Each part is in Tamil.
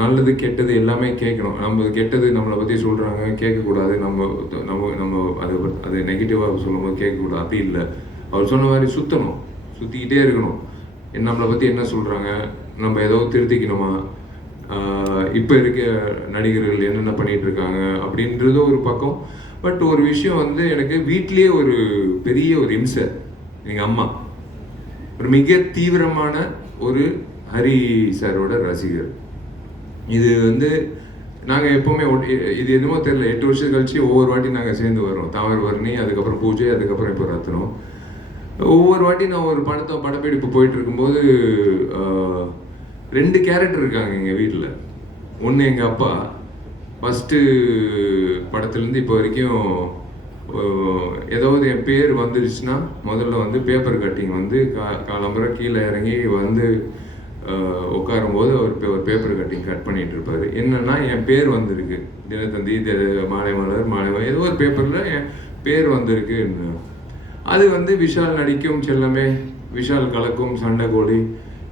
நல்லது கெட்டது எல்லாமே கேட்கணும். நம்ம கெட்டது நம்மளை பற்றி சொல்கிறாங்க கேட்கக்கூடாது, நம்ம நம்ம நம்ம அது நெகட்டிவாக சொல்லும்போது கேட்கக்கூடாது, அப்படி இல்லை. அவர் சொன்ன மாதிரி சுற்றிக்கிட்டே இருக்கணும். நம்மளை பற்றி என்ன சொல்கிறாங்க, நம்ம ஏதோ திருத்திக்கணுமா, இப்போ இருக்க நடிகர்கள் என்னென்ன பண்ணிகிட்டு இருக்காங்க அப்படின்றது ஒரு பக்கம். பட் ஒரு விஷயம் வந்து எனக்கு வீட்லேயே ஒரு பெரிய ஒரு இம்சை. எங்கள் அம்மா ஒரு மிக தீவிரமான ஒரு ஹரி சாரோட ரசிகர். இது வந்து நாங்கள் எப்போவுமே இது எதுவுமோ தெரியல, 8 வருஷம் கழிச்சு ஒவ்வொரு வாட்டி நாங்கள் சேர்ந்து வரோம். தாமிரபரணி, அதுக்கப்புறம் பூஜை, அதுக்கப்புறம் இப்போ ரத்னம். ஒவ்வொரு வாட்டி நான் ஒரு படப்பிடிப்பு போயிட்டு இருக்கும்போது 2 கேரக்டர் இருக்காங்க எங்கள் வீட்டில். ஒன்று எங்கள் அப்பா, ஃபஸ்ட்டு படத்துலேருந்து இப்போ வரைக்கும் ஏதாவது என் பேர் வந்துருச்சுன்னா முதல்ல வந்து பேப்பர் கட்டிங் வந்து காலம்புரை கீழே இறங்கி வந்து உட்காரும்போது ஒரு பேப்பர் கட்டிங் கட் பண்ணிகிட்டு இருப்பார். என்னென்னா என் பேர் வந்திருக்கு, தினத்தந்தி, மாலை மலர், ஏதோ ஒரு பேப்பரில் என் பேர் வந்திருக்கு. அது வந்து விஷால் நடிக்கும் செல்லமே, விஷால் கலக்கும் சண்டை கோழி,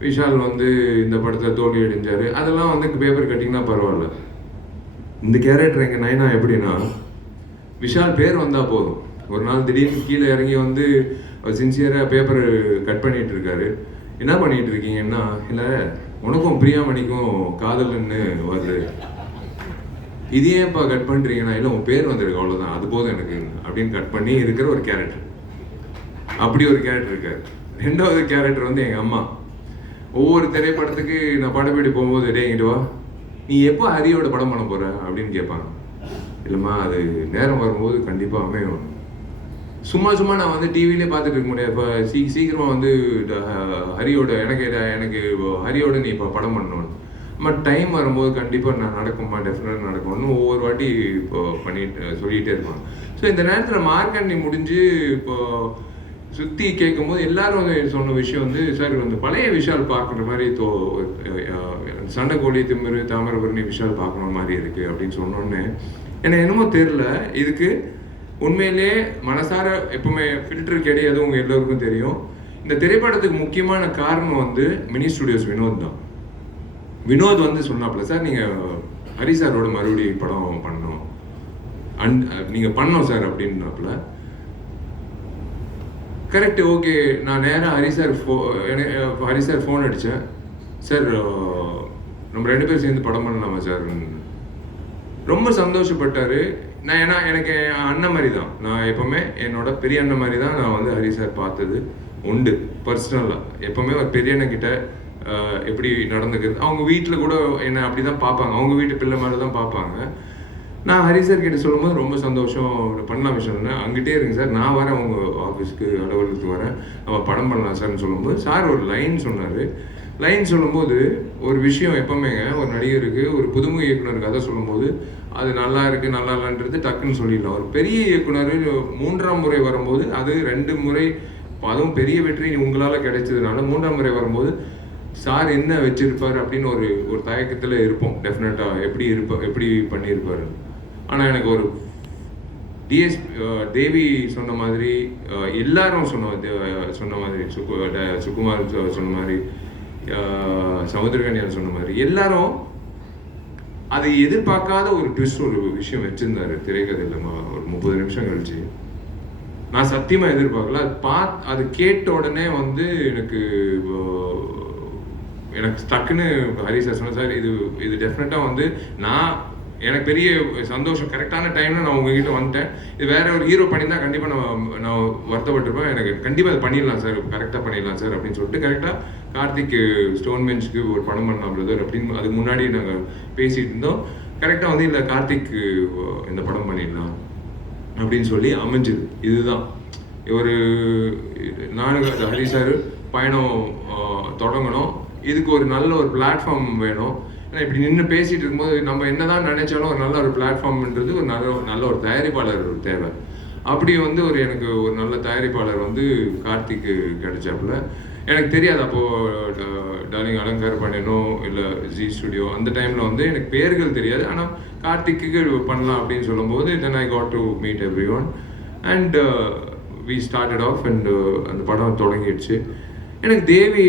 விஷால் வந்து இந்த படத்தில் தோல்வி அடைஞ்சார், அதெல்லாம் வந்து பேப்பர் கட்டிங்னா பரவாயில்ல. இந்த கேரக்டர் எங்கள் நைனா எப்படின்னா, விஷால் பேர் வந்தால் போதும். ஒரு நாள் திடீர்னு கீழே இறங்கி வந்து அவர் சின்சியராக பேப்பர் கட் பண்ணிகிட்டு இருக்காரு. என்ன பண்ணிகிட்டு இருக்கீங்கன்னா, இல்லை உனக்கும் பிரியாமணிக்கும் காதல்னு வருது, இது ஏன்ப்பா கட் பண்ணுறீங்கன்னா, இல்லை உன் பேர் வந்திருக்கு அவ்வளோதான், அது போதும் எனக்கு அப்படின்னு கட் பண்ணி இருக்கிற ஒரு கேரக்டர். அப்படி ஒரு கேரக்டர் இருக்கார். 2வது கேரக்டர் வந்து எங்கள் அம்மா. ஒவ்வொரு திரைப்படத்துக்கு நான் படப்பிடி போகும்போது, டே இங்கிட்டு வா, நீ எப்போ ஹரியோட படம் பண்ண போகிற அப்படின்னு கேட்பாங்க. இல்லைம்மா, அது நேரம் வரும்போது கண்டிப்பாக அமையும். சும்மா நான் வந்து டிவிலே பார்த்துட்டு இருக்க முடியாது. இப்போ சீக்கிரமாக வந்து ஹரியோட எனக்கு ஹரியோட நீ இப்போ படம் பண்ணணும். பட் டைம் வரும்போது கண்டிப்பாக நான் நடக்கும்மா, டெஃபினட்டாக நடக்கும்னு ஒவ்வொரு வாட்டி இப்போ சொல்லிகிட்டே இருப்பாங்க. ஸோ இந்த நேரத்தில் மார்க்கண்டி முடிஞ்சு இப்போ சுற்றி கேட்கும்போது எல்லாரும் வந்து சொன்ன விஷயம் வந்து, சார் வந்து பழைய விஷால் பார்க்குற மாதிரி சண்டை கோழி, திமிரு, தாமிரபரணி விஷால் பார்க்குற மாதிரி இருக்குது அப்படின்னு சொன்னோன்னே எனக்கு என்னமோ தெரில. இதுக்கு உண்மையிலே மனசார எப்பவுமே ஃபில்டர் கிடையாது, உங்கள் எல்லோருக்கும் தெரியும். இந்த திரைப்படத்துக்கு முக்கியமான காரணம் வந்து மினி ஸ்டுடியோஸ் வினோத் தான். வினோத் வந்து சொன்னாப்புல, சார் நீங்கள் ஹரி சாரோட மறுபடியும் படம் பண்ணணும், நீங்கள் பண்ணோம் சார் அப்படின்னாப்புல. Correct, okay. நான் நேராக ஹரி சார் ஃபோன் அடித்தேன். சார் நம்ம 2 பேரும் சேர்ந்து படம் பண்ணலாமா சார்? ரொம்ப சந்தோஷப்பட்டார். ஏன்னா எனக்கு என் அண்ணன் மாதிரி தான், நான் எப்போவுமே என்னோட பெரிய அண்ணன் மாதிரி தான் நான் வந்து ஹரி சார் பார்த்தது உண்டு பர்சனலாக. எப்போவுமே ஒரு பெரிய அண்ணன்கிட்ட எப்படி நடந்துக்கிறது, அவங்க வீட்டில் கூட என்னை அப்படி தான் பார்ப்பாங்க, அவங்க வீட்டு பிள்ளை மாதிரி தான் பார்ப்பாங்க. நான் ஹரி சார் கிட்ட சொல்லும்போது ரொம்ப சந்தோஷம், பண்ணலாம் விஷயம்னா அங்கிட்டே இருங்க சார், நான் வரேன் உங்கள் ஆஃபீஸ்க்கு, அலுவலகத்துக்கு வரேன், நம்ம படம் பண்ணலாம் சார்னு சொல்லும்போது சார் ஒரு லைன் சொன்னார். லைன் சொல்லும்போது ஒரு விஷயம் எப்போவுமேங்க, ஒரு நடிகருக்கு ஒரு புதுமுக இயக்குனர் கதை சொல்லும்போது அது நல்லா இருக்குது நல்லா இல்லைன்றது டக்குன்னு சொல்லிடலாம். ஒரு பெரிய இயக்குனர் 3ஆம் முறை வரும்போது, அது 2 முறை அதுவும் பெரிய வெற்றி உங்களால் கிடைச்சதுனால 3ஆம் முறை வரும்போது சார் என்ன வச்சிருப்பார் அப்படின்னு ஒரு தயக்கத்தில் இருப்போம். டெஃபினட்டாக எப்படி பண்ணியிருப்பார். ஆனால் எனக்கு ஒரு தேவி சொன்ன மாதிரி, எல்லாரும் சொன்ன மாதிரி, சுகுமார் சொன்ன மாதிரி, சமுத்திரகன்யால் சொன்ன மாதிரி, எல்லாரும் அதை எதிர்பார்க்காத ஒரு ட்விஸ்ட், ஒரு விஷயம் வச்சிருந்தாரு திரைக்கதையில். ஒரு 30 நிமிஷம் கழிச்சு நான் சத்தியமாக எதிர்பார்க்கல. அது கேட்ட உடனே வந்து எனக்கு டக்குன்னு ஹரி சார் சொன்னேன், சார் இது டெஃபினட்டாக வந்து எனக்கு பெரிய சந்தோஷம். கரெக்டான டைமில் நான் உங்ககிட்ட வந்துட்டேன். இது வேற ஒரு ஹீரோ பண்ணியிருந்தா கண்டிப்பாக நான் வருத்தப்பட்டிருப்பேன். எனக்கு கண்டிப்பாக அது பண்ணிடலாம் சார், கரெக்டாக பண்ணிடலாம் சார் அப்படின்னு சொல்லிட்டு கரெக்டாக கார்த்திக் ஸ்டோன் பெஞ்சுக்கு ஒரு படம் பண்ணலாம் பிரதர் அப்படின்னு அதுக்கு முன்னாடி நாங்கள் பேசிகிட்டு இருந்தோம். கரெக்டாக வந்து இல்லை கார்த்திக் இந்த படம் பண்ணிடலாம் அப்படின்னு சொல்லி அமைஞ்சுது. இதுதான் நானும் ஹரி சார் பயணம் தொடங்கணும். இதுக்கு ஒரு நல்ல ஒரு பிளாட்ஃபார்ம் வேணும். ஏன்னா இப்படி நின்று பேசிகிட்டு இருக்கும்போது நம்ம என்னதான் நினைச்சாலும் ஒரு நல்ல ஒரு பிளாட்ஃபார்ம்ன்றது ஒரு நல்ல ஒரு தயாரிப்பாளர் தேவை. அப்படி வந்து எனக்கு ஒரு நல்ல தயாரிப்பாளர் வந்து கார்த்திக்கு கிடைச்சாப்புல. எனக்கு தெரியாது அப்போது டார்லிங் அலங்கார பாண்டியனோ இல்லை ஜி ஸ்டுடியோ அந்த டைமில் வந்து எனக்கு பேர்கள் தெரியாது. ஆனால் கார்த்திக்கு பண்ணலாம் அப்படின்னு சொல்லும்போது then I got to meet everyone and we started off and அந்த படம் தொடங்கிடுச்சு. எனக்கு தேவி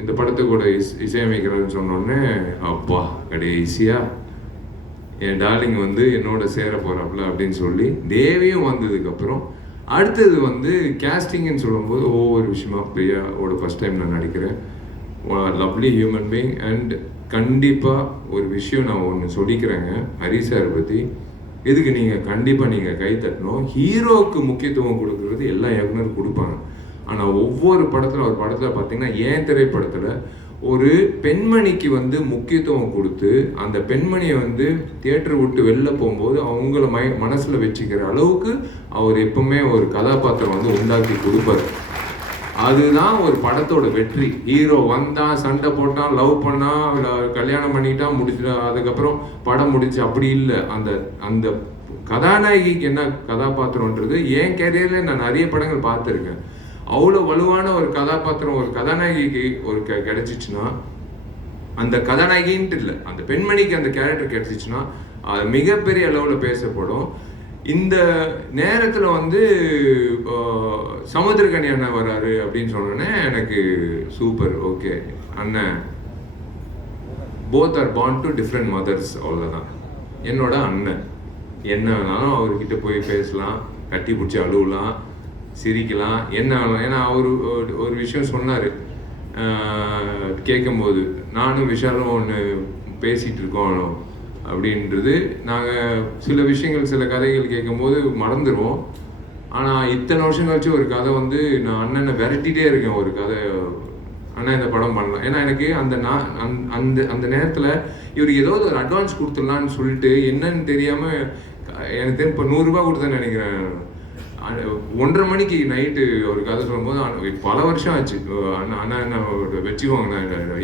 இந்த படத்துக்கூட இசையமைக்கிறதுன்னு சொன்னோடனே அப்பா கடைசியாக என் டார்லிங் வந்து என்னோட சேர போகிறாப்புல அப்படின்னு சொல்லி தேவியும் வந்ததுக்கப்புறம் அடுத்தது வந்து கேஸ்டிங்னு சொல்லும்போது ஒவ்வொரு விஷயமா பிரியாவோட ஃபஸ்ட் டைம் நான் நடிக்கிறேன். Lovely human being. அண்ட் கண்டிப்பாக ஒரு விஷயம் நான் ஒன்று சொல்லிக்கிறேங்க ஹரி சாரை பற்றி. இதுக்கு நீங்கள் கண்டிப்பாக நீங்கள் கை தட்டணும். ஹீரோவுக்கு முக்கியத்துவம் கொடுக்கறது எல்லா இயக்குனரும் கொடுப்பாங்க. ஆனால் ஒவ்வொரு படத்தில் ஒரு படத்தில் பார்த்தீங்கன்னா ஏன் திரைப்படத்தில் ஒரு பெண்மணிக்கு வந்து முக்கியத்துவம் கொடுத்து அந்த பெண்மணியை வந்து தியேட்டர் விட்டு வெளில போகும்போது அவங்கள மனசில் வச்சுக்கிற அளவுக்கு அவர் எப்பவுமே ஒரு கதாபாத்திரம் வந்து உண்டாக்கி கொடுப்பார். அதுதான் ஒரு படத்தோட வெற்றி. ஹீரோ வந்தான், சண்டை போட்டான், லவ் பண்ணான், கல்யாணம் பண்ணிட்டான், முடிச்சுட்டான், அதுக்கப்புறம் படம் முடிச்சு அப்படி இல்லை. அந்த அந்த கதாநாயகிக்கு என்ன கதாபாத்திரம்ன்றது என் கேரியரில் நான் நிறைய படங்கள் பார்த்துருக்கேன். அவ்வளோ வலுவான ஒரு கதாபாத்திரம் ஒரு கதாநாயகிக்கு ஒரு கிடைச்சிச்சுன்னா, அந்த கதாநாயகின்ட்டு இல்லை, அந்த பெண்மணிக்கு அந்த கேரக்டர் கிடைச்சிச்சுன்னா அது மிகப்பெரிய அளவில் பேசப்படும். இந்த நேரத்தில் வந்து சமுத்திரக்கனி அண்ணன் வராரு அப்படின்னு சொன்னோன்னே எனக்கு சூப்பர், ஓகே அண்ணன், both are born to different mothers, அவ்வளோதான். என்னோட அண்ணன் என்ன வேணாலும் அவர்கிட்ட போய் பேசலாம், கட்டி பிடிச்சி அழுவலாம், சிரிக்கலாம், என்ன வேணாலும். ஏன்னா அவர் ஒரு விஷயம் சொன்னார் கேட்கும்போது, நானும் விஷாலும் ஒன்று பேசிகிட்டு இருக்கோம் அப்படின்றது. நாங்கள் சில விஷயங்கள் சில கதைகள் கேட்கும்போது மறந்துடுவோம். ஆனால் இத்தனை வருஷம் கழிச்சு ஒரு கதை வந்து நான் அண்ணனை விரட்டிகிட்டே இருக்கேன். ஒரு கதை அண்ணன் இந்த படம் பண்ணலாம். ஏன்னா எனக்கு அந்த அந்த அந்த நேரத்தில் இவருக்கு ஏதாவது ஒரு அட்வான்ஸ் கொடுத்துடலான்னு சொல்லிட்டு என்னன்னு தெரியாமல் எனக்கு தெரியும் இப்போ 100 ரூபா கொடுத்தேன்னு நினைக்கிறேன். 1:30 மணிக்கு நைட்டு ஒரு கதை சொல்லும்போது பல வருஷம் ஆச்சு. அண்ணா என்ன வச்சுக்கோங்க,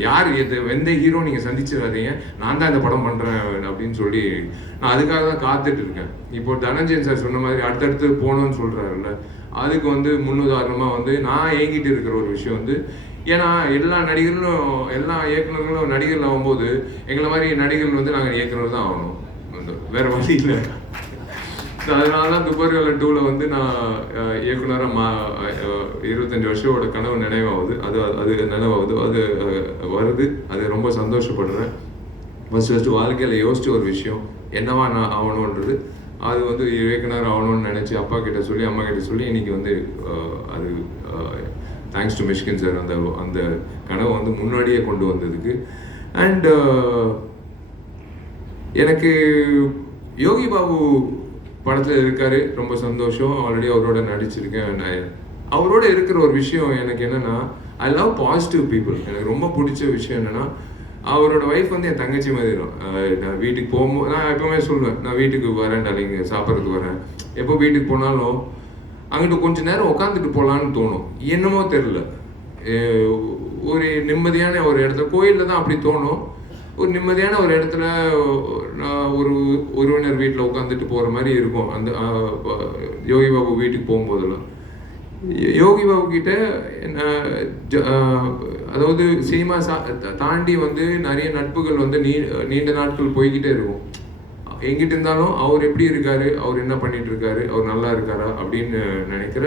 யார் எந்த ஹீரோ நீங்கள் சந்திச்சிடாதீங்க, நான் தான் இந்த படம் பண்ணுறேன் அப்படின்னு சொல்லி நான் அதுக்காக தான் காத்துட்டு இருக்கேன். இப்போ தனஞ்சயன் சார் சொன்ன மாதிரி அடுத்தடுத்து போகணும்னு சொல்கிறாருல்ல, அதுக்கு வந்து முன்னுதாரணமாக வந்து நான் ஏங்கிட்டு இருக்கிற ஒரு விஷயம் வந்து, ஏன்னா எல்லா நடிகர்களும் எல்லா இயக்குநர்களும் நடிகர்கள் ஆகும்போது எங்களை மாதிரி நடிகர்கள் வந்து நாங்கள் இயக்குனர் தான் ஆகணும், வேற வழி இல்லை. அதனால தான் துப்பர்வேல 2ல் வந்து நான் இயக்குனராக 25 வருஷத்தோட கனவு நினைவாகுது. அது நினைவாகுது, அது வருது. அது ரொம்ப சந்தோஷப்படுறேன். ஃபஸ்ட்டு வாழ்க்கையில் யோசிச்ச ஒரு விஷயம் என்னவா நான் ஆகணுன்றது, அது வந்து இயக்குனர் ஆகணும்னு நினச்சி அப்பா கிட்ட சொல்லி அம்மா கிட்ட சொல்லி இன்னைக்கு வந்து அது தேங்க்ஸ் டு மிஷ்கின் சார் அந்த கனவை வந்து முன்னாடியே கொண்டு வந்ததுக்கு. அண்ட் எனக்கு யோகி பாபு படத்தில் இருக்காரு, ரொம்ப சந்தோஷம். ஆல்ரெடி அவரோட நடிச்சிருக்கேன். அவரோட இருக்கிற ஒரு விஷயம் எனக்கு என்னன்னா, ஐ லவ் பாசிட்டிவ் பீப்புள். எனக்கு ரொம்ப பிடிச்ச விஷயம் என்னன்னா, அவரோட ஒய்ஃப் வந்து என் தங்கச்சி மாதிரி தான். நான் வீட்டுக்கு போகும்போது நான் எப்பவுமே சொல்லுவேன், நான் வீட்டுக்கு வரேன் டார்லிங், சாப்பிட்றதுக்கு வரேன். எப்போ வீட்டுக்கு போனாலும் அங்கிட்டு கொஞ்சம் நேரம் உட்காந்துட்டு போகலான்னு தோணும். என்னமோ தெரில, ஒரு நிம்மதியான ஒரு இடத்துல, கோயிலில் தான் அப்படி தோணும். ஒரு நிம்மதியான ஒரு இடத்துல ஒரு உறவினர் வீட்டில் உட்காந்துட்டு போகிற மாதிரி இருக்கும். அந்த யோகி பாபு வீட்டுக்கு போகும்போதெல்லாம் யோகி பாபு கிட்ட அதாவது சினிமா தாண்டி வந்து நிறைய நட்புகள் வந்து நீண்ட நாட்கள் போய்கிட்டே இருக்கும். எங்கிட்ட இருந்தாலும் அவர் எப்படி இருக்காரு, அவர் என்ன பண்ணிட்டு இருக்காரு, அவர் நல்லா இருக்காரா அப்படின்னு நினைக்கிற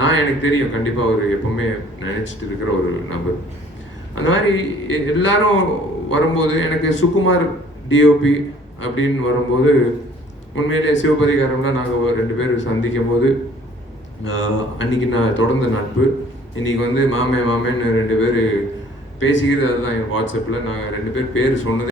நான், எனக்கு தெரியும் கண்டிப்பாக அவர் எப்பவுமே நினைச்சிட்டு இருக்கிற ஒரு நபர். அந்த மாதிரி எல்லாரும் வரும்போது எனக்கு சுகுமார் டிஓபி அப்படின்னு வரும்போது உண்மையிலே சிவபதிகாரம்லாம் நாங்கள் 2 பேர் சந்திக்கும் போது அன்றைக்கி நான் தொடர்ந்த நட்பு. இன்றைக்கி வந்து மாமேன்னு 2 பேர் பேசிக்கிறது. அதுதான் என் வாட்ஸ்அப்பில் நாங்கள் 2 பேர் சொன்னது